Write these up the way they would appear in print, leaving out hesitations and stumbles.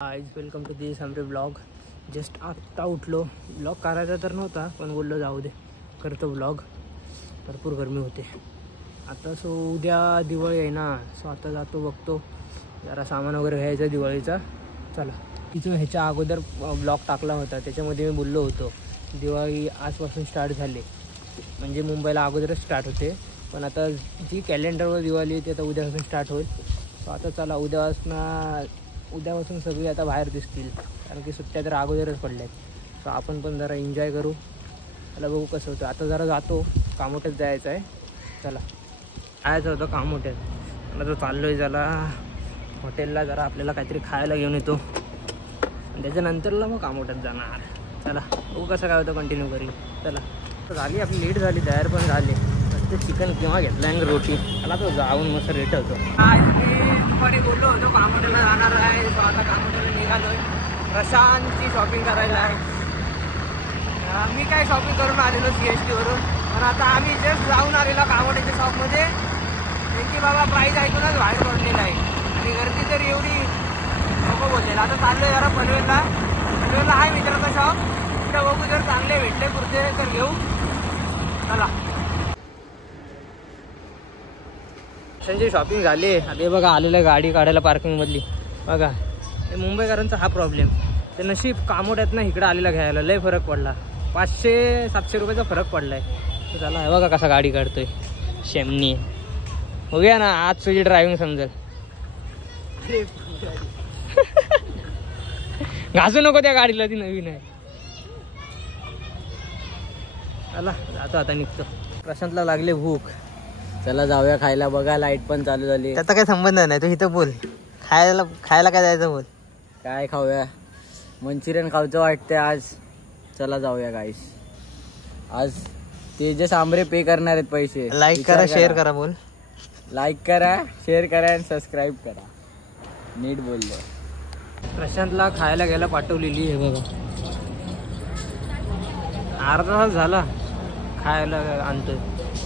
Guys welcome to दिस हमरे blog. Just आत्ता उठलो। ब्लॉग करायचा तर नव्हता पण बोललो जाऊ दे करतो ब्लॉग। भरपूर गरमी होते आता। सो उद्या दिवाळी आहे ना, सो आता जातो बघतो जरा सामान वगैरे घ्यायचं दिवाळीचा। चला तिथं ह्याच्या अगोदर ब्लॉग टाकला होता, त्याच्यामध्ये मी बोललो होतो दिवाळी आजपासून स्टार्ट झाले, म्हणजे मुंबईला अगोदरच स्टार्ट होते, पण आता जी कॅलेंडरवर दिवाळी येते आता उद्यापासून स्टार्ट होईल। सो आता चला उद्यापासून सगळी आता बाहेर दिसतील, कारण की सुट्ट्या तर अगोदरच पडल्या आहेत। सो आपण पण जरा एन्जॉय करू। त्याला बघू कसं होतं। आता जरा जातो, कामोठ्यात जायचं आहे। चला जायचं होतं कामोठ्यात, मला तो चाललो आहे जरा हॉटेलला, जरा आपल्याला काहीतरी खायला घेऊन येतो आणि त्याच्यानंतरला मग कामोठ्यात जाणार। चला बघू कसं काय होतं, कंटिन्यू करील। चला झाली आपली लेट झाली, तयार पण झाले। ते चिकन किंवा घेतला आणि रोटी, मला तो जाऊन मस्त रेट होतो। दुपारी बोललो होतो कामोठ्याला जाणार आहे, सो आता कामोठ्याला निघालोय प्रशांतची शॉपिंग करायला आहे। मी काय शॉपिंग करून आलेलो CST वरून, पण आता आम्ही जस्ट जाऊन आलेलो कामोठ्याच्या शॉपमध्ये। त्यांची बाबा प्राईस ऐकूनच बाहेर पडलेला आहे आणि गर्दी तर एवढी नको बोललेला। आता चाललोय जरा पनवेलला आहे मित्राचा शॉप, तिकडे बघू जर चांगले भेटले कुर्ते तर घेऊ। चला त्यांची शॉपिंग झाली। आता बघा आलेलं गाडी काढायला पार्किंगमधली बघा। हे मुंबईकरांचा हा प्रॉब्लेम, ते नशीब कामोठ्यात ना इकडे आलेला घ्यायला लय फरक पडला, 500-700 रुपयाचा फरक पडलाय। तर चला हे बघा कसा गाडी काढतोय शेमनी। हो गया ना, आज तुझी ड्रायव्हिंग समजेल। घासू नको त्या गाडीला, ती नवीन आहे। चला जातो आता, निघतो। प्रशांतला लागले भूक, चला जाऊया खायला। बघा लाईट पण चालू झाली, त्याचा काही संबंध नाही, तो इथं बोल खायला काय जायचं बोल। काय खाऊया, मंचुरियन खाऊचं वाटते आज। चला जाऊया गाईस। आज तेजस आंबरे पे करणार आहेत पैसे। लाईक करा, शेअर करा, बोल लाईक करा, शेअर करा आणि सबस्क्राईब करा। नीट बोललो। प्रशांतला खायला घ्यायला पाठवलेली हे बघा, अर्धा तास झाला खायला आणतोय।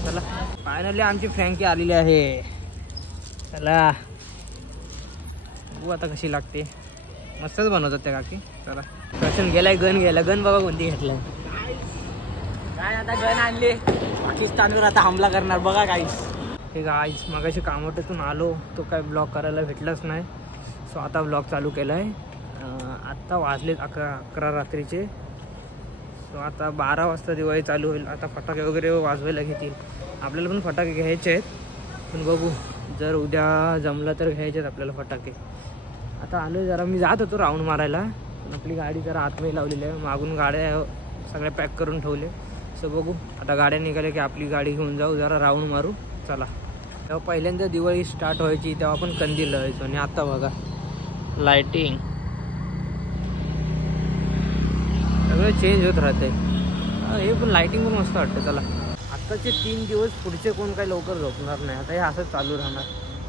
चला फायनली आमची फ्रँकी आलेली आहे। चला बघू आता कशी लागते, मस्तच बनवतात त्या काकी। चला प्रशांत गेलाय गन घ्यायला, गन बघा कोणती घेतलं काय। आता गन आणली, पाकिस्तानवर आता हमला करणार बघा गाईस। हे गाईस मगाशी कामोठ्यातून आलो, तो काय ब्लॉग करायला भेटलाच नाही, सो आता ब्लॉग चालू केला आहे। आत्ता वाजलेत 11 रात्रीचे। सो आता 12 वाजता दिवाळी चालू होईल। आता फटाके वगैरे वाजवायला घेतील, आपल्याला पण फटाके घ्यायचे आहेत, पण बघू जर उद्या जमलं तर घ्यायचे आहेत आपल्याला फटाके। आता आलो जरा, मी जात होतो राऊंड मारायला, पण आपली गाडी जरा आतमध्ये लावलेली आहे, मागून गाड्या सगळ्या पॅक करून ठेवले। सो बघू आता गाड्या निघाल्या की आपली गाडी घेऊन जाऊ, जरा राऊंड मारू। चला तेव्हा पहिल्यांदा दिवाळी स्टार्ट व्हायची तेव्हा आपण कंदील लावायचो, आणि आता बघा लाइटिंग सगळं चेंज होत राहते। हे पण लाइटिंग पण मस्त वाटतं। चला आत्ताचे 3 दिवस पुढचे कोण काही लवकर झोपणार नाही, आता हे असंच चालू राहणार।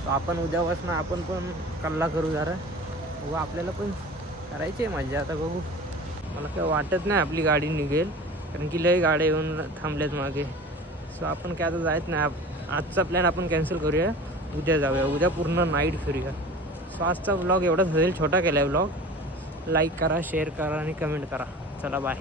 तर आपण उद्यापासून आपण पण कल्ला करू जरा, व आपल्याला पण करायची आहे मजा। आता बघू, मला काय वाटत नाही आपली गाडी निघेल, कारण की लय गाड्या येऊन थांबल्यात मागे। सो आपण काय आता जायच नाही, आजचा प्लॅन आपण कॅन्सल करूया, उद्या जाऊया, उद्या पूर्ण नाईट फिरूया। सो आजचा ब्लॉग एवढाच होईल, छोटा केला आहे ब्लॉग। लाईक करा, शेअर करा आणि कमेंट करा। चला बाय।